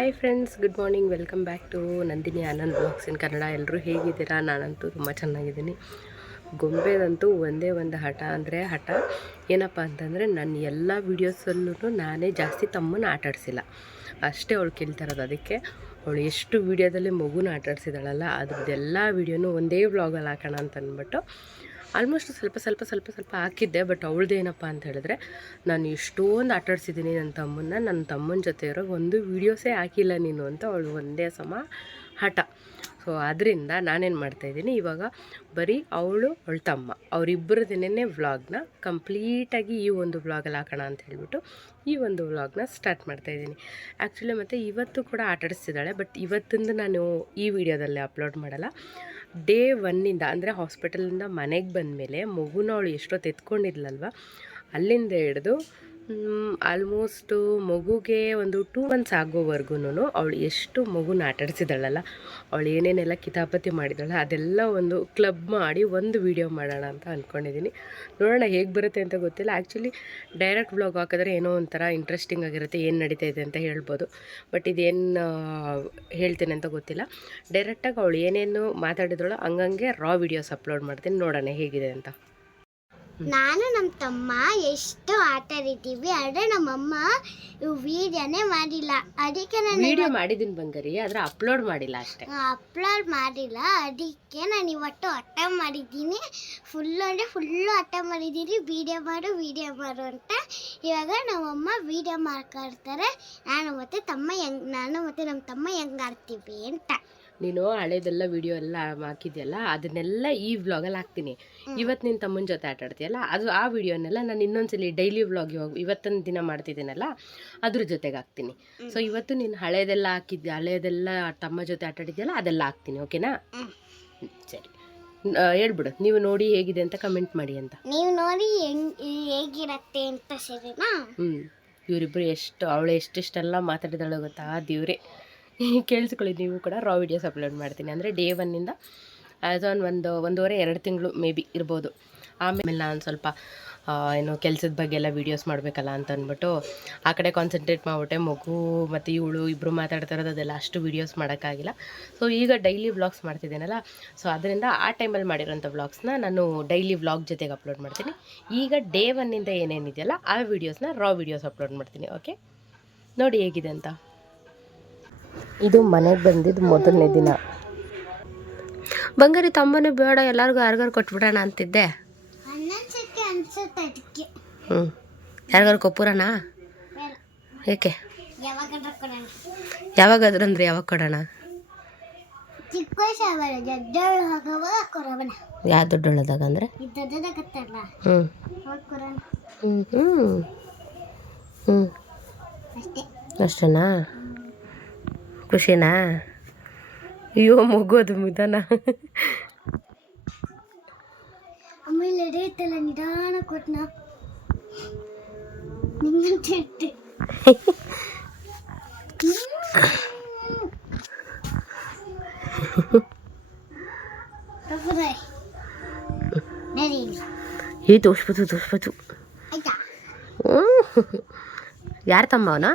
Hi friends, good morning. Welcome back to Nandini Anand blogs in Kannada. ಎಲ್ಲರೂ ಹೇಗಿದ್ದೀರಾ? ನಾನಂತೂ ತುಂಬ ಚೆನ್ನಾಗಿದ್ದೀನಿ. ಗೊಂಬೆದಂತೂ ಒಂದೇ ಒಂದು ಹಠ ಅಂದರೆ ಹಠ ಏನಪ್ಪ ಅಂತಂದರೆ, ನನ್ನ ಎಲ್ಲ ವೀಡಿಯೋಸಲ್ಲೂ ನಾನೇ ಜಾಸ್ತಿ ತಮ್ಮನ ಆಟಾಡಿಸಿಲ್ಲ ಅಷ್ಟೇ ಅವಳು ಕೇಳ್ತಾರೋದು. ಅದಕ್ಕೆ ಅವಳು ಎಷ್ಟು ವೀಡಿಯೋದಲ್ಲಿ ಮಗುನ ಆಟಾಡಿಸಿದಾಳಲ್ಲ, ಅದ್ರದ್ದೆಲ್ಲ ವೀಡಿಯೋನು ಒಂದೇ ವ್ಲಾಗಲ್ಲಿ ಹಾಕೋಣ ಅಂತ ಅಂದ್ಬಿಟ್ಟು ಆಲ್ಮೋಸ್ಟ್ ಸ್ವಲ್ಪ ಹಾಕಿದ್ದೆ. ಬಟ್ ಅವಳದೇನಪ್ಪ ಅಂತ ಹೇಳಿದ್ರೆ, ನಾನು ಎಷ್ಟೊಂದು ಆಟಾಡ್ಸಿದ್ದೀನಿ ನನ್ನ ತಮ್ಮನ ಜೊತೆ ಇರೋ ಒಂದು ವೀಡಿಯೋಸೇ ಹಾಕಿಲ್ಲ ನೀನು ಅಂತ ಅವಳು ಒಂದೇ ಸಮ ಹಠ. ಸೊ ಅದರಿಂದ ನಾನೇನು ಮಾಡ್ತಾಯಿದ್ದೀನಿ, ಇವಾಗ ಬರೀ ಅವಳ ತಮ್ಮ ಅವರಿಬ್ಬರದೇನೇ ವ್ಲಾಗ್ನ ಕಂಪ್ಲೀಟಾಗಿ ಈ ಒಂದು ವ್ಲಾಗಲ್ಲಿ ಹಾಕೋಣ ಅಂತ ಹೇಳ್ಬಿಟ್ಟು ಈ ಒಂದು ವ್ಲಾಗ್ನ ಸ್ಟಾರ್ಟ್ ಮಾಡ್ತಾಯಿದ್ದೀನಿ. ಆ್ಯಕ್ಚುಲಿ ಮತ್ತು ಇವತ್ತು ಕೂಡ ಆಟಾಡಿಸ್ತಿದ್ದಾಳೆ, ಬಟ್ ಇವತ್ತಿಂದ ನಾನು ಈ ವಿಡಿಯೋದಲ್ಲಿ ಅಪ್ಲೋಡ್ ಮಾಡಲ್ಲ. ಡೇ 1 ಅಂದರೆ ಹಾಸ್ಪಿಟಲಿಂದ ಮನೆಗೆ ಬಂದಮೇಲೆ ಮಗುನ ಅವಳು ಎಷ್ಟೊತ್ತು ಎತ್ಕೊಂಡಿದ್ಲಲ್ವ, ಅಲ್ಲಿಂದ ಹಿಡಿದು ಆಲ್ಮೋಸ್ಟು ಮಗುಗೆ ಒಂದು 2 months ಆಗೋವರೆಗೂ ಅವಳು ಎಷ್ಟು ಮಗುನ ಆಟಾಡಿಸಿದಾಳಲ್ಲ, ಅವಳು ಏನೇನೆಲ್ಲ ಕಿತಾಪತಿ ಮಾಡಿದಾಳೆ ಅದೆಲ್ಲ ಒಂದು ಕ್ಲಬ್ ಮಾಡಿ ಒಂದು ವಿಡಿಯೋ ಮಾಡೋಣ ಅಂತ ಅಂದ್ಕೊಂಡಿದ್ದೀನಿ. ನೋಡೋಣ ಹೇಗೆ ಬರುತ್ತೆ ಅಂತ ಗೊತ್ತಿಲ್ಲ. ಆ್ಯಕ್ಚುಲಿ ಡೈರೆಕ್ಟ್ ವ್ಲಾಗ್ ಹಾಕಿದ್ರೆ ಏನೋ ಒಂಥರ ಇಂಟ್ರೆಸ್ಟಿಂಗ್ ಆಗಿರುತ್ತೆ, ಏನು ನಡೀತಾ ಇದೆ ಅಂತ ಹೇಳ್ಬೋದು. ಬಟ್ ಇದೇನು ಹೇಳ್ತೀನಿ ಅಂತ ಗೊತ್ತಿಲ್ಲ. ಡೈರೆಕ್ಟಾಗಿ ಅವಳು ಏನೇನು ಮಾತಾಡಿದಳು ಹಂಗಂಗೆ ರಾ ವಿಡಿಯೋಸ್ ಅಪ್ಲೋಡ್ ಮಾಡ್ತೀನಿ, ನೋಡೋಣ ಹೇಗಿದೆ ಅಂತ. ನಾನು ನಮ್ಮ ತಮ್ಮ ಎಷ್ಟು ಆಟ ಆಡಿದ್ದೀವಿ ಆದರೆ ನಮ್ಮಮ್ಮ ವಿಡಿಯೋನೇ ಮಾಡಿಲ್ಲ. ಅದಕ್ಕೆ ನಾನು ವಿಡಿಯೋ ಮಾಡಿದ್ದೀನಿ ಬಂಗಾರಿ, ಆದರೆ ಅಪ್ಲೋಡ್ ಮಾಡಿಲ್ಲ ಅಷ್ಟೇ. ಅದಕ್ಕೆ ನಾನು ಇವತ್ತು ಆಟ ಮಾಡಿದ್ದೀನಿ. ಫುಲ್ಲು ಆಟ ಮಾಡಿದ್ದೀನಿ. ವಿಡಿಯೋ ಮಾಡು ಅಂತ. ಇವಾಗ ನಮ್ಮಮ್ಮ ವಿಡಿಯೋ ಮಾಡ್ಕೊಳ್ತಾರೆ. ನಾನು ಮತ್ತು ನಮ್ಮ ತಮ್ಮ ಹೆಂಗೆ ಆಡ್ತೀವಿ ಅಂತ. ನೀನು ಹಳೇದೆಲ್ಲ ವಿಡಿಯೋ ಎಲ್ಲ ಹಾಕಿದ್ಯಲ್ಲ, ಅದನ್ನೆಲ್ಲ ಈ ವ್ಲಾಗಲ್ಲಿ ಹಾಕ್ತೀನಿ. ಇವತ್ತು ನಿನ್ನ ತಮ್ಮನ ಜೊತೆ ಆಟ ಆಡ್ತೀಯಲ್ಲ, ಅದು ಆ ವಿಡಿಯೋನೆಲ್ಲ ನಾನು ಇನ್ನೊಂದ್ಸಲಿ ಡೈಲಿ ವ್ಲಾಗ್ ಇವಾಗ ಇವತ್ತೊಂದು ದಿನ ಮಾಡ್ತಿದ್ದೀನಲ್ಲ ಅದ್ರ ಜೊತೆಗೆ ಹಾಕ್ತೀನಿ. ಸೊ ಇವತ್ತು ನೀನು ಹಳೇದೆಲ್ಲ ತಮ್ಮ ಜೊತೆ ಆಟ ಆಡಿದ್ಯಲ್ಲ ಅದೆಲ್ಲ ಹಾಕ್ತೀನಿ, ಓಕೆನಾ? ಸರಿ, ಹೇಳ್ಬಿಡು, ನೀವು ನೋಡಿ ಹೇಗಿದೆ ಅಂತ ಕಮೆಂಟ್ ಮಾಡಿ ಅಂತ. ನೀವು ನೋಡಿ ಹೇಗಿರತ್ತೆ ಅಂತ, ಸರಿನಾ? ಇವರಿಬ್ಬರು ಅವಳು ಎಷ್ಟೆಷ್ಟೆಲ್ಲ ಮಾತಾಡಿದಾಳೆ ಗೊತ್ತಾ ದೇವ್ರೆ. ಕೇಳಿಸ್ಕೊಳ್ಳಿ ನೀವು ಕೂಡ. ರಾ ವಿಡಿಯೋಸ್ ಅಪ್ಲೋಡ್ ಮಾಡ್ತೀನಿ ಅಂದರೆ ಡೇ 1 ಆ್ಯಸ್ ಆನ್ 1.5-2 ತಿಂಗಳು ಮೇ ಬಿ ಇರ್ಬೋದು. ಆಮೇಲೆ ನಾನು ಸ್ವಲ್ಪ ಏನು ಕೆಲಸದ ಬಗ್ಗೆ ಎಲ್ಲ ವೀಡಿಯೋಸ್ ಮಾಡಬೇಕಲ್ಲ ಅಂತ ಅಂದ್ಬಿಟ್ಟು ಆ ಕಡೆ ಕಾನ್ಸಂಟ್ರೇಟ್ ಮಾಡಿಬಿಟ್ಟೆ. ಮಗು ಮತ್ತು ಇವಳು ಇಬ್ಬರು ಮಾತಾಡ್ತಾ ಇರೋದು ಅದೆಲ್ಲ ಅಷ್ಟು ವೀಡಿಯೋಸ್ ಮಾಡೋಕ್ಕಾಗಿಲ್ಲ. ಸೊ ಈಗ ಡೈಲಿ ವ್ಲಾಗ್ಸ್ ಮಾಡ್ತಿದ್ದೀನಲ್ಲ, ಸೊ ಅದರಿಂದ ಆ ಟೈಮಲ್ಲಿ ಮಾಡಿರೋಂಥ ವ್ಲಾಗ್ಸ್ನ ನಾನು ಡೈಲಿ ವ್ಲಾಗ್ ಜೊತೆಗೆ ಅಪ್ಲೋಡ್ ಮಾಡ್ತೀನಿ. ಈಗ ಡೇ 1 ಏನೇನಿದೆಯಲ್ಲ ಆ ವೀಡಿಯೋಸ್ನ ರಾ ವೀಡಿಯೋಸ್ ಅಪ್ಲೋಡ್ ಮಾಡ್ತೀನಿ, ಓಕೆ? ನೋಡಿ ಹೇಗಿದೆ ಅಂತ. ಇದು ಮನೆಗೆ ಬಂದಿದ್ದು ಮೊದಲನೇ ದಿನ. ಬಂಗಾರಿ ತಮ್ಮನೇ ಬೇಡ, ಯಾರಿಗಾರು ಕೊಟ್ಬಿಡೋಣ ಅಂತಿದ್ದೆ. ಯಾರಿಗಾರು ಕೊಪ್ಪುರಣ? ಏಕೆ? ಯಾವಾಗಾದ್ರಂದ್ರೆ ಯಾವಾಗ ಕೊಡೋಣ? ಯಾವ ದೊಡ್ಡೊಳದಾಗ ಅಂದರೆ? ಅಷ್ಟೇನಾ? ಖುಷಿನಾ? ಅಯ್ಯೋ ಮಗು ಅದು ನಿಧಾನ. ಆಮೇಲೆ ರೇಟೆಲ್ಲ ನಿಧಾನ ಕೊಟ್ನ ತೋರಿಸ್ಬೋದು. ಯಾರ ತಮ್ಮ ಅವನ?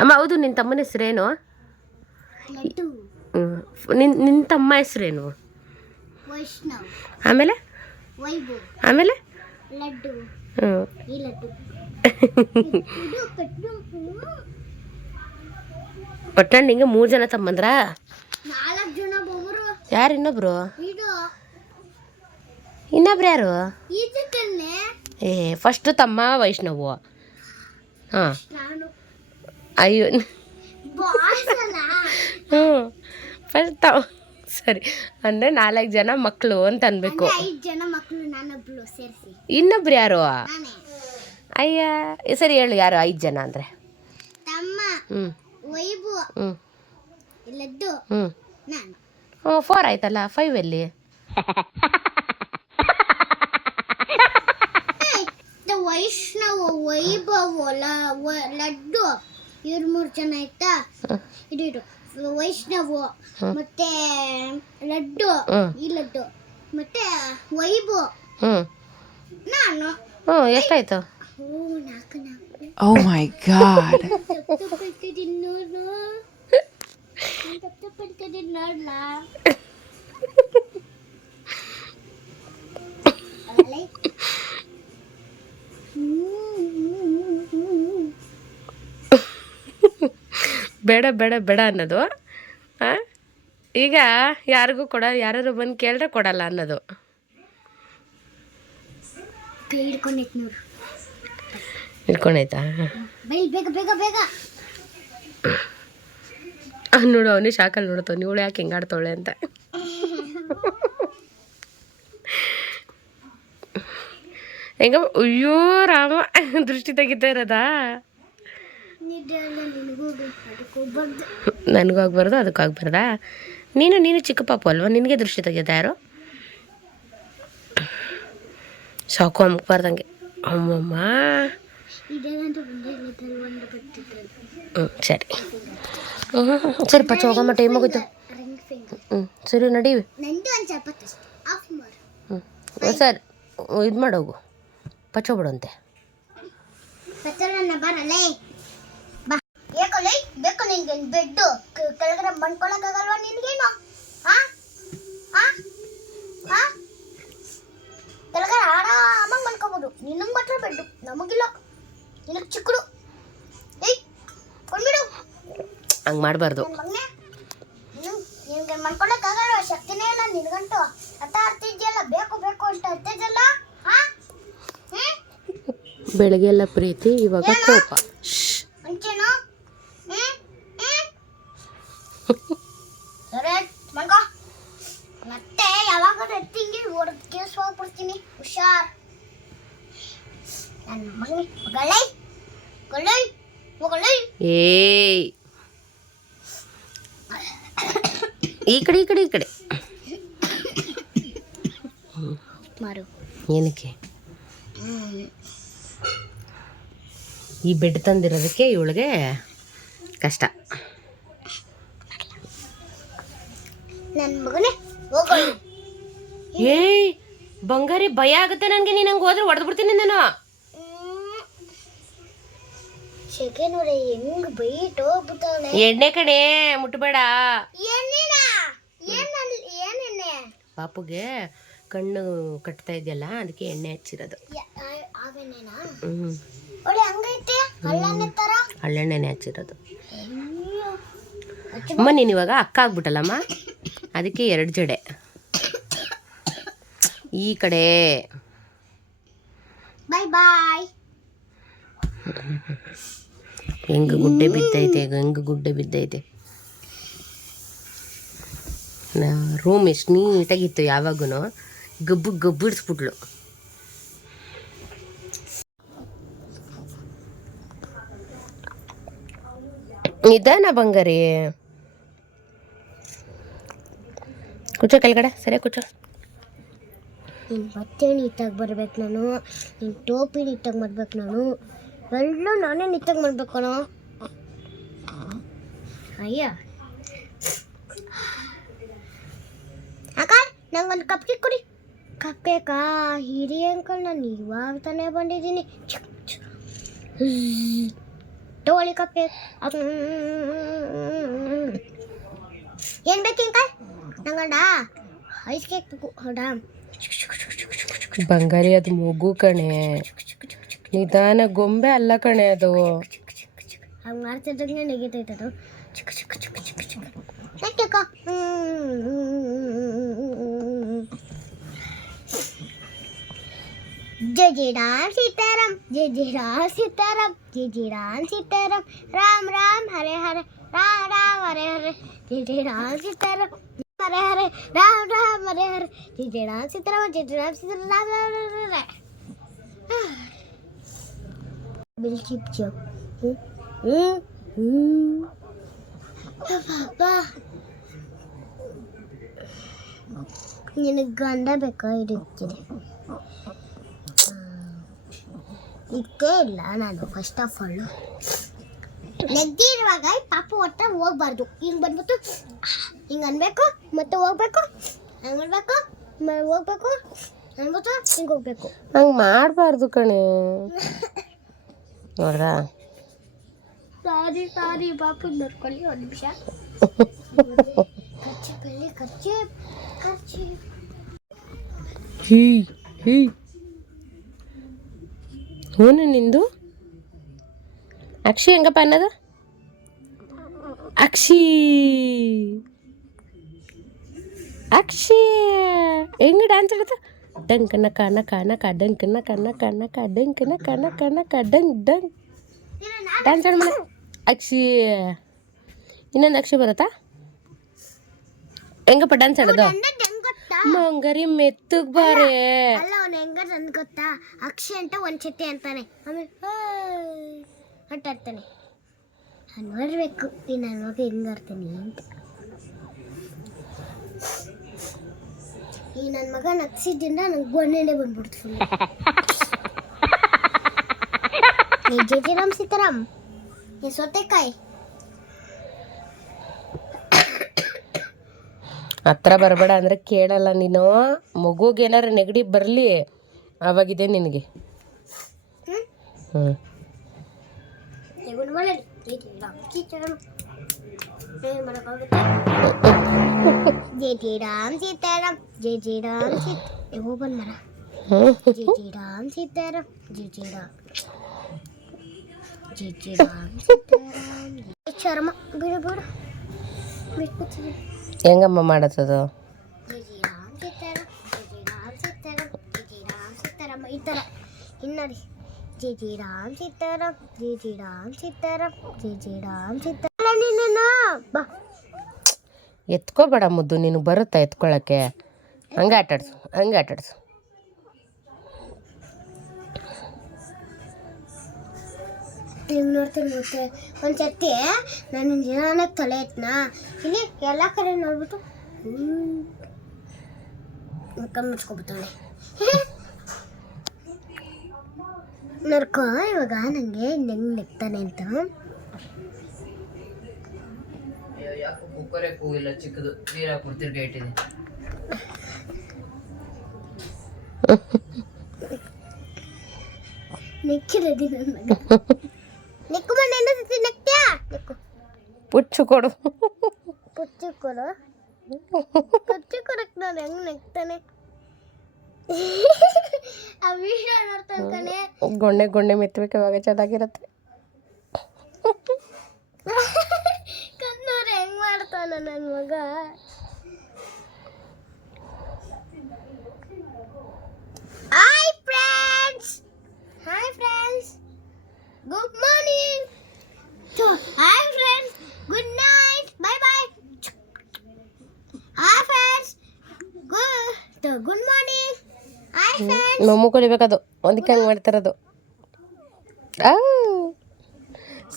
ಅಮ್ಮ ಹೌದು, ನಿನ್ನ ತಮ್ಮನ ಹೆಸ್ರೇನು? ನಿನ್ನ ತಮ್ಮ ಹೆಸ್ರೇನು? ಆಮೇಲೆ ಒಟ್ಟಲ್ಲಿ ನಿಂಗೆ 3 ಜನ ತಮ್ಮಂದ್ರ? ಯಾರು ಇನ್ನೊಬ್ರು ಯಾರು? ಫಸ್ಟ್ ತಮ್ಮ ವೈಷ್ಣವು. ಹಾಂ, ಅಯ್ಯೋ ಫಸ್ಟ್ ಸರಿ ಅಂದರೆ 4 ಜನ ಮಕ್ಕಳು ಅಂತ ಅನ್ಬೇಕು. ಇನ್ನೊಬ್ರು ಯಾರು? ಅಯ್ಯ ಸರಿ ಹೇಳು, ಯಾರು 5 ಜನ ಅಂದರೆ? 4 ಆಯ್ತಲ್ಲ, 5 ಎಲ್ಲಿ? ವೈಷ್ಣವ, ವೈಭವ, ಲಡ್ಡು, ಇವ್ರು 3 ಜನ ಆಯ್ತಾ? ಇದು ವೈಷ್ಣವ ಮತ್ತೆ ಲಡ್ಡು, ಈ ಲಡ್ಡು ಮತ್ತೆ ವೈಭವ, ನಾನು. ಎಷ್ಟಾಯ್ತು? 4. Oh my god. ಬೇಡ ಬೇಡ ಬೇಡ ಅನ್ನೋದು. ಈಗ ಯಾರಿಗೂ ಯಾರು ಬಂದು ಕೇಳಿದ್ರೆ ಕೊಡಲ್ಲ ಅನ್ನೋದು. ಹಿಡ್ಕೊಂಡೈತಾ ಬೇಗ ಬೇಗ ಬೇಗ ನೋಡು, ಅವನೇ ಶಾಕಲ್ಲಿ ನೋಡ್ತಾವ ಇವಳು ಯಾಕೆ ಹಿಂಗಾಡ್ತಾವಳೆ ಅಂತ. ಹೆಂಗ ಅಯ್ಯೋ ರಾಮ, ದೃಷ್ಟಿ ತೆಗಿತಾ ಇರೋದಾ? ನನಗೂ ಆಗ್ಬಾರ್ದು ಅದಕ್ಕೂ ಆಗ್ಬಾರ್ದಾ? ನೀನು ಚಿಕ್ಕ ಪಾಪು ಅಲ್ವಾ, ನಿನಗೆ ದೃಷ್ಟಿ ತೆಗಿಯೋದು ಯಾರು? ಸಾಕು ಅಮ್ಕಬಾರ್ದಂಗೆ. ಅಮ್ಮಮ್ಮ ಸರಿ ಸರಿ ಪಚ್ಚ ಹೋಗಮ್ಮ, ಟೈಮ್ ಹೋಗಿತ್ತು. ಸರಿ ನಡೀವಿ. ಸರಿ ಇದು ಮಾಡೋಗು, ಪಚ್ಚೋಗ್ಬಿಡುವಂತೆ. ಬೇಕು ನಿನ್ಗೆ ಬೆಡ್ಡು ಕೆಳಗಡೆ ಮಣ್ಕೊಳಕ್ಕಾಗಲ್ವಾ ನಿನ್ಗೇನು? ಕೆಳಗಡೆ ಆರಾಮಾಗಿ ಮಣ್ಕೋಬೋದು. ನಿನಗೆ ಮಾತ್ರ ಬೆಡ್ಡು, ನಮಗಿಲ್ಲ. ನಿನಗೆ ಚಿಕ್ಕಡು. ಏಯ್ ಕೊಂಡ್ಬಿಡು. ಹಂಗೆ ಮಾಡಬಾರ್ದು. ನಿನ್ಗೆ ಮಣ್ಕೊಳಕ್ಕಾಗಲ್ಲ, ಶಕ್ತಿನೇ ಇಲ್ಲ ನಿನ್ಗಂಟು. ಅರ್ಥ ಆಡ್ತಿದ್ಯಲ್ಲ, ಬೇಕು ಬೇಕು ಅಂತ ಅರ್ತಿದ್ಯಲ್ಲ. ಬೆಳಗ್ಗೆ ಎಲ್ಲ ಪ್ರೀತಿ, ಇವಾಗ ಕೋಪ. ಅಂಚೇನು? ಸರಿ ಮಣ್ಕೋ. ಮತ್ತೆ ಯಾವಾಗ ಎತ್ತಿಂಗಿ ಹೊಡೆದು ಕೇಸ್ ಹೋಗ್ಬಿಡ್ತೀನಿ. ಹುಷಾರ್ ನನ್ನ ಮಗನೇ. ಮಗಳೇ ಮಗಳೇ ಮಗಳೇ. ಏಯ್ ಈ ಕಡೆ ಈ ಕಡೆ ಈ ಕಡೆ ಮಾರು. ಏನಕ್ಕೆ ಈ ಬೆಡ್ ತಂದಿರೋದಕ್ಕೆ ಇವಳಿಗೆ ಕಷ್ಟ. ನನ್ನ ಮಗನೇ ಹೋಗೋಣ. ಏಯ್ ಬಂಗಾರಿ, ಭಯ ಆಗುತ್ತೆ ನನಗೆ. ನೀನು ಹಂಗೆ ಹೋದ್ರೆ ಹೊಡೆದು ಬಿಡ್ತೀನಿ ನಾನು. ಶೆಕೆ ನೋಡಿ ಹೆಂಗ್ ಬೈಟ್ ಹೋಗ್ಬಿಟ್ಟವಳೆ. ಎಣ್ಣೆ ಕಡೆ ಮುಟ್ಬೇಡ. ಏನೆಣ್ಣೆ? ಪಾಪುಗೆ ಕಣ್ಣು ಕಟ್ತಾ ಇದೆಯಲ್ಲ, ಅದಕ್ಕೆ ಎಣ್ಣೆ ಹಚ್ಚಿರೋದು. ಒಳ್ಳೆ ಹಂಗೈತೆ ಹಳ್ಳೆಣ್ಣೆ ತರ. ಹಳ್ಳೆಣ್ಣೆನೆ ಹಚ್ಚಿರೋದು. ಅಮ್ಮ ನೀನು ಇವಾಗ ಅಕ್ಕ ಆಗ್ಬಿಟ್ಟಲ್ಲಮ್ಮ, ಅದಕ್ಕೆ 2 ಜಡೆ ಈ ಕಡೆ. ಬಾಯ್ ಬಾಯ್. ಹೆಂಗ ಗುಡ್ಡೆ ಬಿದ್ದೈತೆ, ಹೆಂಗ ಗುಡ್ಡೆ ಬಿದ್ದೈತೆ. ರೂಮ್ ಎಷ್ಟು ನೀಟಾಗಿತ್ತು, ಯಾವಾಗೂ ಗಬ್ಬು ಗಬ್ಬಿಡಿಸ್ಬಿಟ್ಲು. ನಿಧಾನ ಬಂಗಾರಿ, ಕೂಚೋ ಕೆಳಗಡೆ. ಸರಿ ಕೂಚೋ. ನಿನ್ನ ಬಟ್ಟೆ ನೀಟಾಗಿ ಬರ್ಬೇಕು ನಾನು, ನಿನ್ನ ಟೋಪಿ ನೀಟಾಗಿ ಮಾಡ್ಬೇಕು ನಾನು, ಎಲ್ಲ ನಾನೇ ನೀಟಾಗಿ ಮಾಡ್ಬೇಕು ಕಣೋ. ಅಯ್ಯ ಅಕ್ಕ, ನಂಗೊಂದು ಕಪ್ ಕೇಕ್ ಕೊಡಿ. ಕಪ್ ಕೇಕಾ? ಹಿರಿಯ ಅಂಕಲ್, ನಾನು ಇವಾಗ ತಾನೇ ಬಂದಿದ್ದೀನಿ. ತಗೊಳ್ಳಿ ಕಪ್ ಕೇಕ್. ಏನು ಬೇಕು ಅಂಕಲ್? ನಂಗಂಡ ಐಸ್ ಕೇಕ್ ಬೇಕು. ಹೌದಾ ಬಂಗಾರಿ, ಅದು ಮಗು ಕಣೆ, ನಿಧಾನ, ಗೊಂಬೆ ಅಲ್ಲ ಕಣೆ ಅದು. ಹಂಗೆ ಮಾಡ್ತಿದ್ದಂಗೆ ನೆಗಿತೈತೆ ಅದು. जय जय राम सीताराम, जय जय राम सीताराम, जय जय राम सीताराम, राम राम हरे हरे, राम राम हरे हरे, जय जय राम सीताराम, हरे हरे, राम राम हरे हरे, जय जय राम सीताराम, जय जय राम सीताराम, राम राम हरे हरे. बिल चिप चिप. पापा ನಿನಗೆ ಗಂಡ ಬೇಕಾ? ಇರುತ್ತದೆ ಇಕ್ಕೇ ಇಲ್ಲ. ನಾನು ಫಸ್ಟ್ ಆಫ್ ಆಲ್ ನೆಗ್ದಿರುವಾಗ ಪಾಪು ಹತ್ರ ಹೋಗ್ಬಾರ್ದು. ಹಿಂಗೆ ಬಂದ್ಬಿಟ್ಟು ಹಿಂಗೆ ಅನ್ಬೇಕು, ಮತ್ತೆ ಹೋಗ್ಬೇಕು, ಹಂಗೆ ಮಾಡ್ಬೇಕು, ಹೋಗ್ಬೇಕು ಅಂದ್ಬಿಟ್ಟು ಹಿಂಗೆ ಹೋಗ್ಬೇಕು. ಹಂಗೆ ಮಾಡಬಾರ್ದು ಕಣೆ. ನೋಡ್ದಾ? ಸಾರಿ ಬಾಪು ನೋಡ್ಕೊಳ್ಳಿ ಒಂದು ನಿಮಿಷ. ಖರ್ಚು ಹೀ ಹೀ ಹೂನು ನಿಂದು ಅಕ್ಷಿ ಹೆಂಗಪ್ಪ ಅನ್ನೋದು? ಅಕ್ಷಿ ಅಕ್ಷಿ ಹೆಂಗೆ ಡ್ಯಾನ್ಸ್ ಆಡುತ್ತ? ಡಂಕನ ಕನ ಕನ ಡಂಕನ ಕನ ಕನ ಡಂಕನ ಕನ ಕನ ಡಂಗ್ ಡಂಗ್ ಡ್ಯಾನ್ಸ್ ಆಡ ಅಕ್ಷಿ. ಇನ್ನೊಂದು ಅಕ್ಷಿ ಬರುತ್ತಾ? ಹೆಂಗಪ್ಪ ಡ್ಯಾನ್ಸ್ ಆಡೋದು? ಮಂಗರಿ ಮೆತ್ತಗ್ ಬಾರೆ. ಅಲ್ಲ ಅವನು ಹೆಂಗ ನನ್ ಗೊತ್ತಾ, ಅಕ್ಷಿ ಅಂತ ಒಂದ್ಸತಿ ಅಂತಾನೆ, ಆಮೇಲೆ ಅಂತಾನೆ. ನೋಡ್ಬೇಕು ಈ ನನ್ನ ಮಗ ಹೆಂಗ ಆಡ್ತಾನೆ ಅಂತ. ಈ ನನ್ನ ಮಗ ನಗ್ಸಿದ್ದಿಂದ ನಂಗೆ ಗೊಣ್ಣೆನೆ ಬಂದ್ಬಿಡ್ತು ಫುಲ್. ಜೈ ರಾಮ್ ಸೀತಾರಾಮ್. ಈ ಸೌತೆಕಾಯಿ ಹತ್ರ ಬರಬೇಡ ಅಂದರೆ ಕೇಳಲ್ಲ ನೀನು. ಮಗುಗೆ ಏನಾರು ನೆಗಡಿ ಬರಲಿ ಆವಾಗಿದೆ ನಿನಗೆ. ಹ್ಞೂ ಜೈ ರಾಮ್ ಸೀತಾರಾಮ್ ಜೈ ರಾಮ್ ಬಂದ್ ಮರ. ಜೈ ರಾಮ್ ಸೀತಾರಾಮ್ ಜೈ ರಾಮ್ ಸೀತಾರಾಮ್. ಚರ್ಮ ಬಿಡು ಬಿಡು ಬಿಟ್ಬಿಡ್ತೀನಿ. ಹೆಂಗಮ್ಮ ಮಾಡತ್ತದು? ಜೈ ರಾಮ್ ಸೀತಾರಾಮ್ ಜೈ ರಾಮ್ ಸೀತಾರಾಮ್ ಜೈ ರಾಮ್ ಸೀತಾರಾಮ್ ಈ ಥರ ಇನ್ನಡಿ. ಜೈ ರಾಮ್ ಸೀತಾರಾಮ್ ಜೈ ರಾಮ್ ಸೀತಾರಾಮ್ ಜೈ ರಾಮ್ ಸೀತಾರಾಮ್. ನೀನು ಬಾ ಎತ್ಕೋಬೇಡ ಮುದ್ದು, ನಿನಗೆ ಬರುತ್ತಾ ಎತ್ಕೊಳ್ಳೋಕ್ಕೆ? ಹಂಗೆ ಆಟಾಡ್ಸು ಹಂಗೆ ಆಟಾಡ್ಸು. ಹಿಂಗೆ ನೋಡ್ತೀನಿ ಮತ್ತೆ ಒಂದ್ಸತಿ ನಾನು ದಿನ ತಲೆ ಎತ್ನಾ ಇಲ್ಲಿ ಎಲ್ಲ ಕಡೆ ನೋಡ್ಬಿಟ್ಟು ಮುಖ ಮುಚ್ಕೊಬಿಡ್ತಾಳೆ. ನೋಡ್ಕೊ ಇವಾಗ ನನಗೆ ಹೆಂಗೆ ನೆಕ್ತಾನೆ ಅಂತ. ಕುಕ್ಕರೆ ಕೂಗಿಲ್ಲ, ಚಿಕ್ಕದು ನೀರು ಹಾಕ್ಬಿಟ್ಟು ತಿರ್ಗಿ ಇಟ್ಟಿದೆ. ನೆಕ್ಕಿರೋದಿ ನನ್ನ ಮಗ. ನೆಕ್ಕು ಮಣ್ಣ ಏನೋ ನೆಕ್ತ್ಯಾ ನೆಕ್ಕು. ಪುಚ್ಚು ಕೊಡು. ಪುಚ್ಚು ಕೊಡು. ಪುಚ್ಚು ಕೊಡಕ್ಕೆ ನಾನು ಹೆಂಗೆ ನೆಕ್ತಾನೆ. ಆ ವಿಷಯ ನೋಡ್ತಾನೆ ಕಣೆ. ಗೊಣ್ಣೆ ಗೊಣ್ಣೆ ಮೆತ್ತಬೇಕು, ಇವಾಗ ಚೆನ್ನಾಗಿರುತ್ತೆ. ಕಣ್ಣವ್ರು ಹೆಂಗ್ ಮಾಡ್ತಾನ ನನ್ನ ಮಗ. Hi friends good morning. Hi friends good night bye bye. Hi friends good morning. Hi friends. ಮೊಮ್ಮು ಕೊಡಿಬೇಕದು, ಅದಕ್ಕೆ ಹಂಗೆ ಮಾಡ್ತಿರೋದು.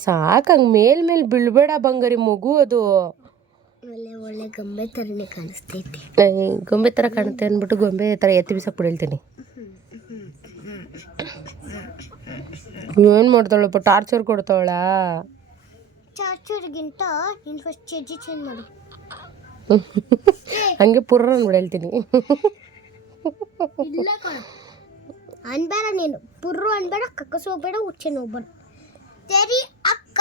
ಸಾಕು, ಹಂಗೆ ಮೇಲ್ ಬೀಳ್ಬೇಡ ಬಂಗಾರಿ ಮಗು. ಅದು ಒಳ್ಳೆ ಗೊಂಬೆ ಥರನೇ ಕಾಣಿಸ್ತೈತೆ. ಗೊಂಬೆ ಥರ ಕಾಣುತ್ತೆ ಅಂದ್ಬಿಟ್ಟು ಗೊಂಬೆ ಥರ ಎತ್ತಿ ಬಿಸಾಕ್ ಬಿಡಿಲ್ತೀನಿ. ಏನು ಮಾಡ್ತಾಳಪ್ಪ, ಟಾರ್ಚರ್ ಕೊಡ್ತಾವಳ? ಚಾರ್ಜರ್ಗಿಂತ ನೀನು ಫಸ್ಟ್ ಚೇಂಜ್ ಮಾಡು. ಹಂಗೆ ಪುರ್ರ ಬಿಡೇಳ್ತೀನಿ. ಇಲ್ಲ ಕಣ ಅನ್ಬೇಡ, ನೀನು ಪುರ್ರು ಅನ್ಬೇಡ, ಕಕ್ಕಸು ಹೋಗ್ಬೇಡ, ಹುಚ್ಚೆ ಹೋಗ್ಬೇಡ. ಸರಿ ಅಕ್ಕ.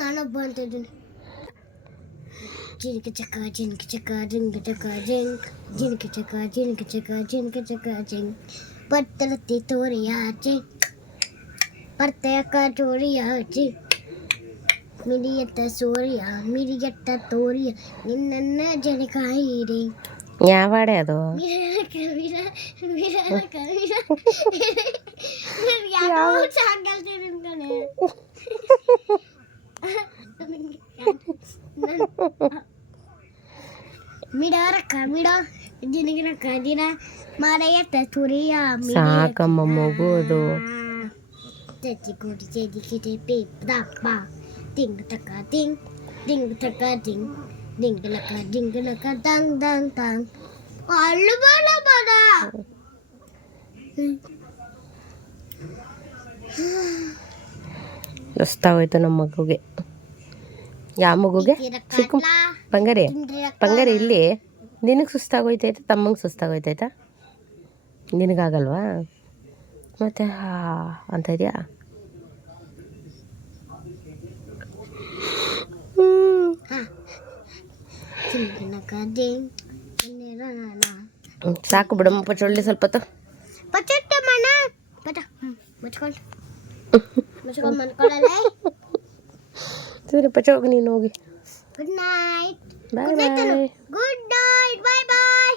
ನಾನೊಬ್ಬ ಅಂತ ಇದ್ದೀನಿ. ಜಿನ್ಕ ಚಕ ಜಿನ್ಕ ಚಕ ಜಿಂಕ ಚಕ ಜಿಂಕ್ ಜಿನ್ಕ ಚಕ ಜಿನ್ಕ ಚಕ ಜಿನ್ಕ ಚಕ ಜಿಂಕ್. ಬರ್ತಲತ್ತಿ ತೋರಿಯಾಚೆ ಬರ್ತಯಕ್ಕ ತೋರಿಯಾಚೆ ಮಿಡಿಯತ್ತ ಸೂರ್ಯ ಮಿಡಿಯತ್ತ ತೋರಿಯ ನಿನ್ನ ಜನಕಾಯಿರಿ. ಯಾವ ಹಾಡೆ ಅದು? ಸಾಕಮ್ಮ ಮಗು ಅದು. ದಿಂಗ್ ತಕ ದಿಂಗ್ ದಿಂಗ್ ತಕ ದಿಂಗ್ ದಿಂಗ್ ಲಕ ದಿಂಗ್ ಲಕ ದಂಗ್ ದಂಗ್ ದಂಗ್. ಅಳ್ಬೇಡ ಬಡ. ಸುಸ್ತಾಗೋಯ್ತು ನಮ್ಮ ಮಗುಗೆ. ಯಾವ ಮಗುಗೆ? ಚಿಕ್ಕ ಬಂಗಾರಿ ಬಂಗಾರಿ ಇಲ್ಲಿ ನಿನಗೆ ಸುಸ್ತಾಗೋಯ್ತೈತೆ, ತಮ್ಮಂಗೆ ಸುಸ್ತಾಗೋಯ್ತೈತಾ? ನಿನಗಾಗಲ್ವಾ ಮತ್ತೆ ಅಂತ ಇದೆಯಾ? ಸಾಕು ಬಿಡಮ್ಮ ಪಚೊಳ್ಳಿ ಸ್ವಲ್ಪ ಹೊತ್ತು. ಸರಿ ಪಚೋಗ ನೀನು ಹೋಗಿ. Good night. Bye bye. Good night. Bye bye.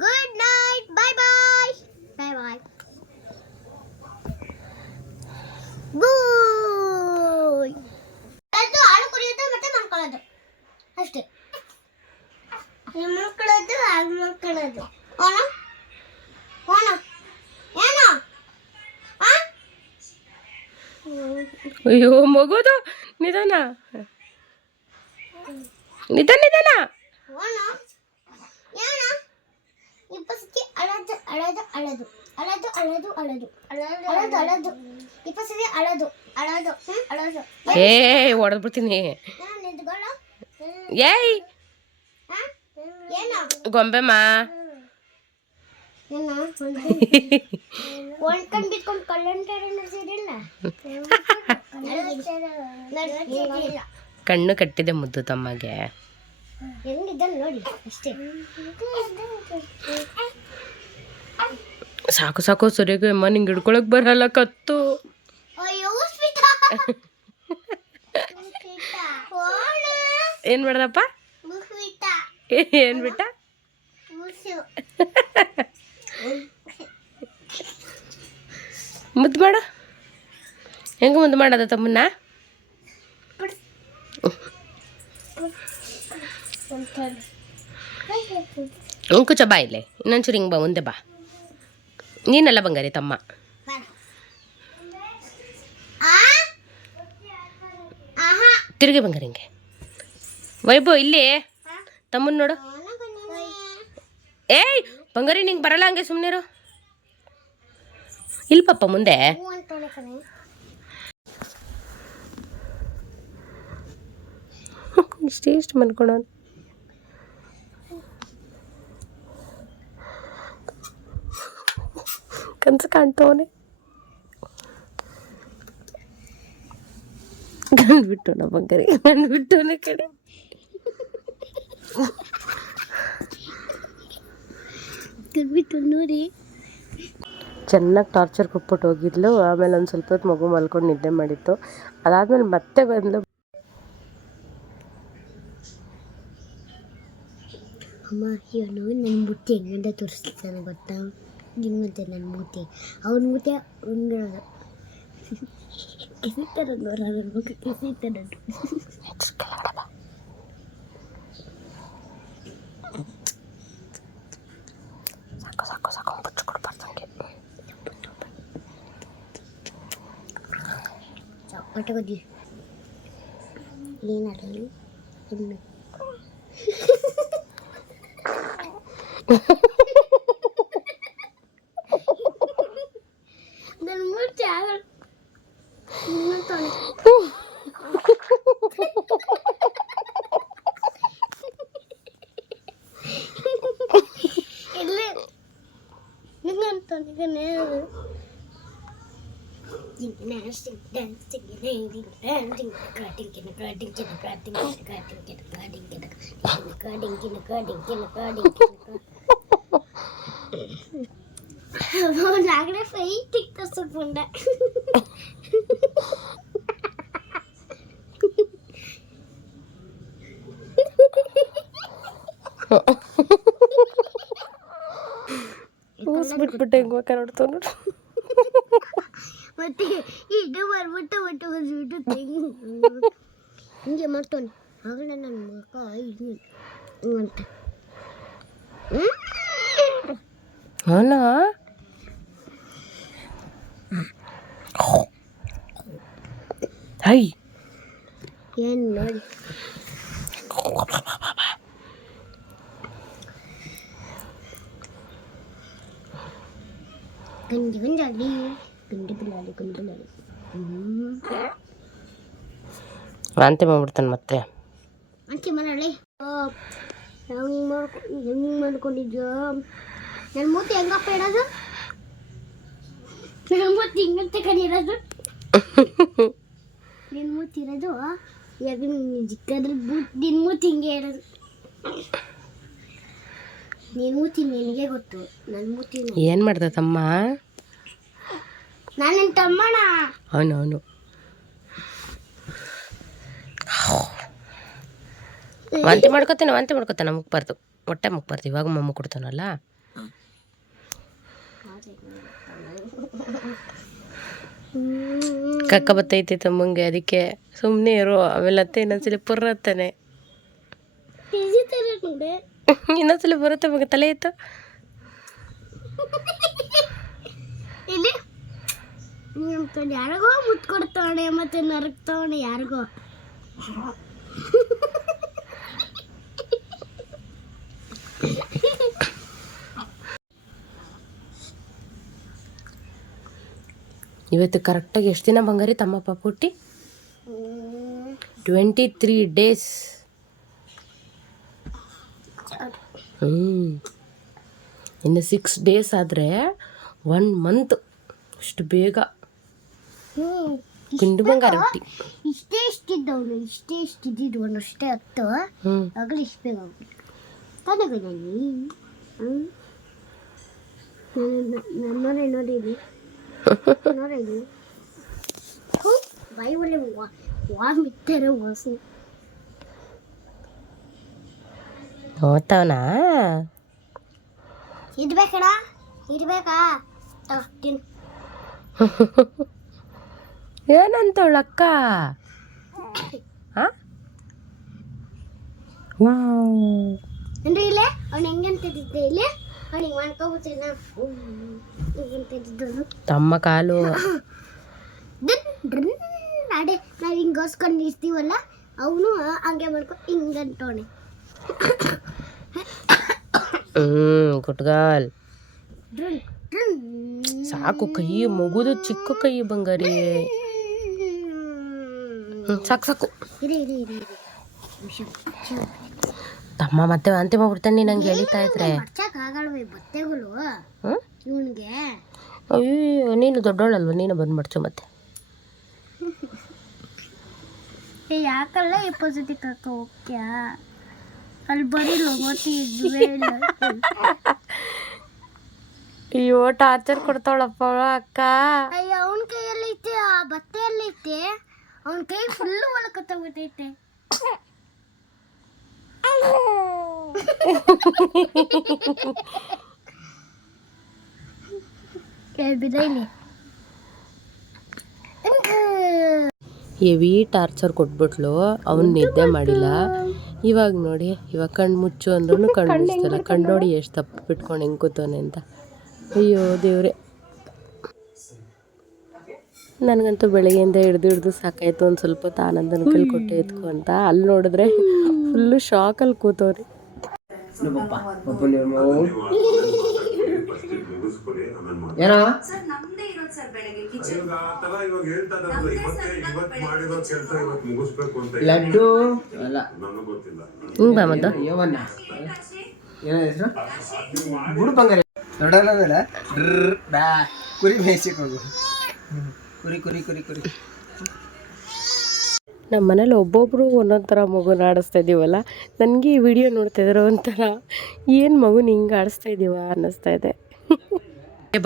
Good night. Bye bye. Bye bye. Good. ಅದು ಹಾಲು ಕುಡಿಯೋದು ಮತ್ತೆ ಮಲ್ಕೊಳ್ಳೋದು ಅಷ್ಟೇ. ಮಲ್ಕೊಳ್ಳೋದು ಹಾಲು ಮಲ್ಕೊಳ್ಳೋದು. ಏನೋ ಏನೋ ಅಯ್ಯೋ ಮಗುದು ನಿಧಾನ ನಿಧಾನ ನಿಧಾನ. ಇಪ್ಪತ್ತು ಅಳದು ಅಳದು ಅಳದು ಅಳದು ಅಳದು ಅಳದು ಅಳದು ಅಳದು ಇಪ್ಪತ್ತು ಅಳದು ಅಳದು ಅಳದು. ಏ ಹೊಡೆದ್ ಬಿಡ್ತೀನಿ. ಏಯ್ ಗೊಂಬೆಮ್ಮ ಒಂದ್ಕೊಂಡ್ ಬಿಟ್ಕೊಂಡು ಕಳ್ಳಂಟಾರ ನಡೆಸಿದಿಲ್ಲ. ಕಣ್ಣು ಕಟ್ಟಿದೆ ಮುದ್ದು ತಮ್ಮಗೆ. ಹೆಂಗಿದ್ದಾನೆ ನೋಡಿ ಅಷ್ಟೇ. ಸಾಕು ಸಾಕು ಸರಿಯಾಗಿ ಅಮ್ಮ ನಿಂಗೆ ಹಿಡ್ಕೊಳಕ್ ಬರಲ್ಲ ಕತ್ತು. ಏನ್ ಮಾಡ್ದಪ್ಪ? ಏನ್ ಬಿಟ್ಟ? ಮುದ್ದು ಮಾಡ. ಹೆಂಗ ಮುದ್ದು ಮಾಡೋದ ತಮ್ಮನ್ನ? ಕುಚ ಬಾ ಇಲ್ಲೇ ಇನ್ನೊಂಚೂರು ಹಿಂಗೆ ಬಾ ಮುಂದೆ ಬಾ. ನೀನೆಲ್ಲ ಬಂಗಾರಿ ತಮ್ಮ. ತಿರುಗಿ ಬಂಗಾರಿ ಹಿಂಗೆ. ವೈಭವ್ ಇಲ್ಲಿ ತಮ್ಮನ್ ನೋಡು. ಏಯ್ ಬಂಗಾರಿ ನಿಂಗೆ ಬರಲ್ಲ ಹಂಗೆ ಸುಮ್ಮನಿರು. ಇಲ್ಲಿ ಪಪ್ಪ ಮುಂದೆ. ಇಷ್ಟು ಮನ್ಕೊಳ ಕನ್ಸು ಕಾಣ್ತವನೆ. ಗಂಡ್ಬಿಟ್ಟು ನಾ ಬಂಗಾರಿ ಗಂಡ್ಬಿಟ್ಟವನೆ ಕಡೆ. ನೋಡಿ ಚೆನ್ನಾಗಿ ಟಾರ್ಚರ್ ಕೊಟ್ಬಿಟ್ಟು ಹೋಗಿದ್ಲು. ಆಮೇಲೆ ಒಂದು ಸ್ವಲ್ಪ ಹೊತ್ತು ಮಗು ಮಲ್ಕೊಂಡು ನಿದ್ದೆ ಮಾಡಿತ್ತು. ಅದಾದ್ಮೇಲೆ ಮತ್ತೆ ಬಂದು ಅಮ್ಮ ಇವನು ನನ್ನ ಮೂತಿ ಹೆಂಗಂತ ತೋರಿಸ್ತಾನೆ ಗೊತ್ತಾ? ನಿಮ್ಮಂತೆ ನನ್ನ ಮೂತಿ ಅವನ ಮೂತಿ ಹಂಗಿರೋದು ಕಿಸಿತಾರ ನೋಡ ನನ್ನ ಮುಖ ಕಿಸಿತಾರ. ಸಾಕು ಸಾಕು ಸಾಕು ಬಚ್ಚು ಕೊಡ್ಬಾರ್ದು ಹಂಗೆ. ಹೊಟ್ಟೆಗೋದಿ ಏನಾಗಲಿ ಇನ್ನು ನನ್ನ ಮೂತಿ ಆಗಲ್ಲ. ಇಲ್ಲಿ ನಿಂಗಂತಾನೆ ನಾಗಡೆ ಫೈಟಿಗೆ ತರ್ಸಕೊಂಡ. ಬಿಟ್ಬಿಟ್ಟು ಹೆಂಗ್ ಬೇಕಾ ನೋಡ್ತಾವ ನೋಡು. ಮತ್ತೆ ಇದು ಬರ್ಬಿಟ್ಟು ಒಟ್ಟು ಹೊಸ್ಬಿಟ್ಟು ಹಿಂಗೆ ಮಾಡ್ತಾನೆ. ಆಗಲೇ ನನ್ನ ಮಕ್ಕ ಹಿಂಗಂತೆ ಅಲ್ಲ ಹೈ ಏನು ನೋಡಿ ಗಂಜಿ ಗಂಜಾಲಿ ಗಂಡಿ ಬಿಲಾಲಿ ಗಂಡಿ ಬಿಲಾಲಿ ವಾಂತಿ ಮಾಡ್ಬಿಡ್ತಾನೆ ಮತ್ತೆ. ಅಂಚೆ ಮರಳಿ ಹೆಂಗೆ ಮಾಡ್ಕೊಂಡಿದ್ದ ನನ್ನ ಮೂತಿ ಹೆಂಗಪ್ಪ ಇರೋದು? ನನ್ನ ಮೂತಿ ಹಿಂಗಂತ ಕಡಿರೋದು. ನಿನ್ನ ಮೂತಿ ಇರೋದು ಈಗ ನೀನು ಚಿಕ್ಕದ್ರ ನಿನ್ನ ಮೂತಿ ಹಿಂಗೆ ಇರೋದು. ನಿನ್ನ ಮೂತಿ ನಿನಗೆ ಗೊತ್ತು, ನನ್ನ ಮೂತಿ ಏನು ಮಾಡ್ದ ತಮ್ಮ? ನಾನು ನಿನ್ನ ತಮ್ಮಣ. ಅವನು ವಾಂತಿ ಮಾಡ್ಕೊತಾನೆ ಮುಗ್ಬಾರ್ದು, ಹೊಟ್ಟೆ ಮುಗ್ಬಾರ್ದು. ಇವಾಗ ಮಮ್ಮ ಕೊಡ್ತಾನಲ್ಲ. ಕಕ್ಕ ಬತ್ತೈತಿ ತಮ್ಮಂಗೆ, ಅದಕ್ಕೆ ಸುಮ್ಮನೆ ಇರು. ಆಮೇಲೆ ಅತ್ತೆ ಇನ್ನೊಂದ್ಸಲಿ ಪುರ್ರತ್ತಾನೆ. ಇನ್ನೊಂದ್ಸಲಿ ಬರುತ್ತೆ ಮಗ, ತಲೆ ಇತ್ತು. ಇಲ್ಲಿ ಯಾರಿಗೋ ಮುತ್ತು ಕೊಡ್ತಾವಣೆ ಮತ್ತೆ ನರಕ್ತಾವಣೆ ಯಾರಿಗೋ. ಇವತ್ತು ಕರೆಕ್ಟಾಗಿ ಎಷ್ಟು ದಿನ ಬಂಗಾರಿ ತಮ್ಮಪ್ಪ ಪುಟ್ಟಿ? 23 days. ಇನ್ನು 6 days ಆದರೆ 1 month. ಅಷ್ಟು ಬೇಗ ಕಿಂಡು ಬಂಗಾರ ಹುಟ್ಟಿ. ಇಷ್ಟೇ ಇಷ್ಟಿದ್ದು ಒಂದು ಅಷ್ಟೇ ಹತ್ತು ಆಗಲಿ ಇಷ್ಟು ಬೇಗ ಹೋಗ್ಬಿಟ್ಟು ತನಗ ನನ್ನೋರೇ ನೋಡಿಲಿ ಬಾಯಿ ಒಳ್ಳೆ ವಾಮಿತ್ತಾರೆ ವಾಸನೆ. ಹೋಗ್ತಾವನಾ? ಇಡ್ಬೇಕಣ, ಇಡ್ಬೇಕಾ? ತಿನ್ನು. ಏನಂತವಳಕ್ಕ? ಅಂದ್ರೆ ಇಲ್ಲೇ ಅವ್ನು ಹೆಂಗಂತಿದ್ದೆ, ಇಲ್ಲಿ ಅವನಿಗೆ ಮಾಡ್ಕೋಬೋದಿಲ್ಲ ಅಂತಿದ್ದು ತಮ್ಮ ಕಾಲು ಅಡೆ ನಾವು ಹಿಂಗೆ ಗೋಸ್ಕೊಂಡು ಇರ್ತೀವಲ್ಲ, ಅವನು ಹಂಗೆ ಮಾಡ್ಕೊ ಹಿಂಗಂತವಣೆ. ಗುಟ್ಗಾಲ್ ಸಾಕು. ಕೈ ಮಗುದು ಚಿಕ್ಕ ಕೈ ಬಂಗಾರಿ. ಸಾಕು ತಮ್ಮ ಮತ್ತೆ ವಾಂತಿ ಮಾಡ್ಬಿಡ್ತಾನೆ. ನಂಗೆ ಎಳಿತಾ ಇದ್ರೆ ಆಗಲ್ವೇ ಬಟ್ಟೆಗಳು ಇವನಿಗೆ. ಅಯ್ಯೋ ನೀನು ದೊಡ್ಡೋಳಲ್ವ, ನೀನು ಬಂದು ಮಡ್ಚು ಮತ್ತೆ. ಯಾಕಲ್ಲ 20 ಸತಿ ಕರ್ಕ ಹೋಗ್ತ್ಯಾ? ಅಲ್ಲಿ ಬರೀ ಲಗೋತಿ ಇದ್ವೇ ಇಲ್ಲ. ಅಯ್ಯೋ ಟಾರ್ಚರ್ ಕೊಡ್ತಾವಳಪ್ಪ ಅಕ್ಕ. ಅಯ್ಯ ಅವನ ಕೈಯಲ್ಲಿ ಐತೆ, ಆ ಬಟ್ಟೆಯಲ್ಲಿ ಐತೆ, ಅವನ ಕೈ ಫುಲ್ಲು ಒಳಕತ್ತೋಗ್ಬಿಟ್ಟೈತೆ. ಬಿಡಲಿ ಹೆವಿ ಟಾರ್ಚರ್ ಕೊಟ್ಬಿಟ್ಲು. ಅವನು ನಿದ್ದೆ ಮಾಡಿಲ್ಲ. ಇವಾಗ ನೋಡಿ, ಇವಾಗ ಕಣ್ಣು ಮುಚ್ಚು ಅಂದ್ರೂ ಕಣ್ಣು ಮುಚ್ತಲ್ಲ. ಕಣ್ಣು ನೋಡಿ ಎಷ್ಟು ತಪ್ಪು ಬಿಟ್ಕೊಂಡು ಹೆಂಗೆ ಕೂತವನೆ ಅಂತ. ಅಯ್ಯೋ ದೇವ್ರೆ, ನನಗಂತೂ ಬೆಳಗ್ಗೆಯಿಂದ ಹಿಡ್ದು ಸಾಕಾಯ್ತು. ಒಂದು ಸ್ವಲ್ಪ ಹೊತ್ತು ಆನಂದನ ಕೈಲಿ ಕೊಟ್ಟೆ ಎತ್ಕೊ ಅಂತ. ಅಲ್ಲಿ ನೋಡಿದ್ರೆ ಫುಲ್ಲು ಶಾಕಲ್ಲಿ ಕೂತವ್ರಿ. ಲಡ್ಡು ಅಲ್ಲ ಬಾ ಮದ್ದು ಗುಡು ಬಂಗಾರ ದೊಡ್ಡಲ್ಲ ಬಾ ಕುರಿ ಮೇಯ್ಸಿಕ್ ಹೋಗು. ಕುರಿ ಕುರಿ ಕುರಿ ಕುರಿ ನಮ್ಮ ಮನೇಲಿ ಒಬ್ಬೊಬ್ಬರು ಒಂದೊಂದು ಥರ ಮಗುನ ಆಡಿಸ್ತಾ ಇದ್ದೀವಲ್ಲ. ನನಗೆ ಈ ವಿಡಿಯೋ ನೋಡ್ತಾಯಿದ್ರು ಒಂಥರ ಏನು ಮಗುನ ಹಿಂಗೆ ಆಡಿಸ್ತಾ ಇದ್ದೀವ ಅನ್ನಿಸ್ತಾ ಇದೆ.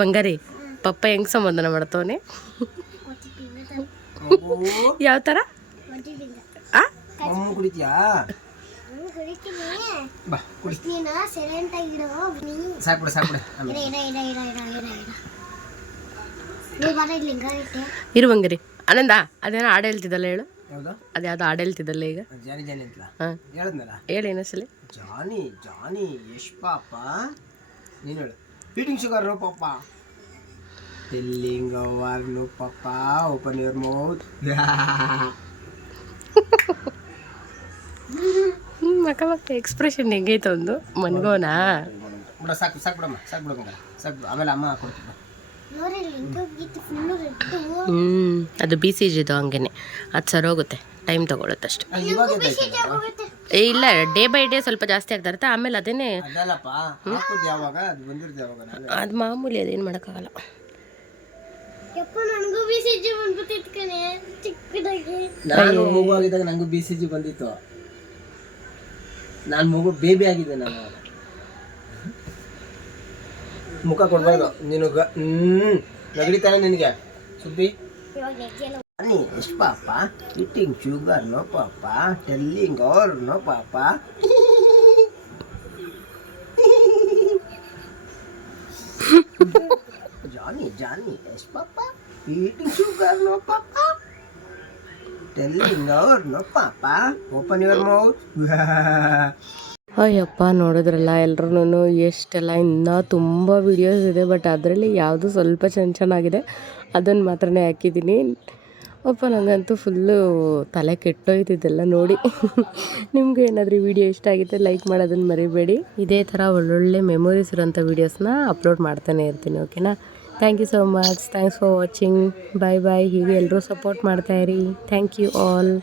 ಬಂಗಾರಿ ಪಪ್ಪ ಹೆಂಗೆ ಸಮಾಧಾನ ಮಾಡ್ತವನೆ? ಯಾವ ಥರ? ಕುಡಿತೀಯಾ? ಬಾ ಕುಡಿ. ಸಾಕ್ಬಿಡ ಸಾಕ್ಬಿಡ. ಇರು ಬಂಗಾರಿ. ಆನಂದ ಅದೇನೋ ಹಾಡು ಹೇಳ್ತಿದ್ದಲ್ಲ, ಹೇಳು. ಹೌದಾ? ಅದ್ಯಾವುದೋ ಹಾಡು ಹೇಳ್ತಿದ್ದಲ್ಲ ಈಗ. ಜಾನಿ ಜಾನಿ ಅಂತಲ್ಲ? ಹಾಂ ಹೇಳದ್ನಲ್ಲ. ಹೇಳಿ ಇನ್ನೊಂದ್ಸಲಿ. ಜಾನಿ ಜಾನಿ ಯಶ್ ಪಾಪ. ನೀನು ಹೇಳು. ಬೀಟಿಂಗ್ ಶುಗರ್ ನೋ ಪಾಪ. ಟೆಲ್ಲಿಂಗ್ ಅವರ್ ನೋ ಪಾಪ. Open your mouth. ಮಕ್ಕ ಎಕ್ಸ್ಪ್ರೆಷನ್ ಹೆಂಗೈತೆ ಒಂದು ಮನ್ಗೋನಾ? ಬಿಡ ಸಾಕು ಸಾಕ್ಬಿಡಮ್ಮ ಸಾಕ್ಬಿಡಮ್ಮ ಸಾಕ್ಬಿಡು. ಆಮೇಲೆ ಅಮ್ಮ ಕೊಡ್ತೀನಿ. ಅದು BCG ಹಂಗೇನೆ, ಅದು ಸರೋಗುತ್ತೆ, ಟೈಮ್ ತೊಗೊಳುತ್ತೆ ಅಷ್ಟೆ. ಇವಾಗ ಇಲ್ಲ ಡೇ ಬೈ ಡೇ ಸ್ವಲ್ಪ ಜಾಸ್ತಿ ಆಗ್ತಾ ಇರುತ್ತೆ, ಆಮೇಲೆ ಅದೇನೇ ಅದಲ್ಲಪ್ಪ, ಹಾಕೋದು ಯಾವಾಗ, ಅದು ಬಂದಿರೋದು ಯಾವಾಗ? ನಾನು ಅದು ಮಾಮೂಲಿ, ಅದೇನು ಮಾಡೋಕ್ಕಾಗಲ್ಲ. ಯಪ್ಪ ನನಗೂ BCG ಬಂದ್ಬಿಟ್ಟಿತ್ತು ಕಣೆ ಚಿಕ್ಕದಾಗಿ. ನಾನು ಮಗುವಾಗಿದ್ದಾಗ ನನಗೂ BCG ಬಂದಿತ್ತು. ನಾನು ಮಗು ಬೇಬಿ ಆಗಿದೆ. ನಾನು ಮುಖ ಕೊಡ್ಬಾರ್ದು ನೀನು. ನಗಡಿತಾನೆ ನಿನಗೆ ಸುಬ್ಬಿ. ಇವಾಗ ಹೆಜ್ಜೆಲ್ಲ Honey, yes, Papa. Eating sugar, no, Papa. Telling or no, Papa. Johnny, yes, Papa. Eating sugar, no, Papa. Telling or no, Papa. Open your mouth. Ayyappa, ನೋಡಿದ್ರಲ್ಲ ಎಲ್ರೂ ಎಷ್ಟೆಲ್ಲ, ಇನ್ನೂ ತುಂಬ ವೀಡಿಯೋಸ್ ಇದೆ, ಬಟ್ ಅದರಲ್ಲಿ ಯಾವುದು ಸ್ವಲ್ಪ ಚೆನ್ನಾಗಿದೆ ಅದನ್ನು ಮಾತ್ರನೇ ಹಾಕಿದ್ದೀನಿ. ಅಪ್ಪ ನನಗಂತೂ ಫುಲ್ಲು ತಲೆ ಕೆಟ್ಟೋಯ್ತಿದ್ದೆಲ್ಲ ನೋಡಿ. ನಿಮಗೂ ಏನಾದರೂ ವಿಡಿಯೋ ಇಷ್ಟ ಆಗಿದ್ದರೆ ಲೈಕ್ ಮಾಡೋದನ್ನು ಮರಿಬೇಡಿ. ಇದೇ ಥರ ಒಳ್ಳೊಳ್ಳೆ ಮೆಮೊರೀಸ್ ಇರೋಂಥ ವೀಡಿಯೋಸ್ನ ಅಪ್ಲೋಡ್ ಮಾಡ್ತಾನೆ ಇರ್ತೀನಿ. ಓಕೆನಾ? Thank you so much. Thanks for watching. Bye bye. ಹೀಗೆ ಎಲ್ಲರೂ ಸಪೋರ್ಟ್ ಮಾಡ್ತಾಯಿರಿ. Thank you all.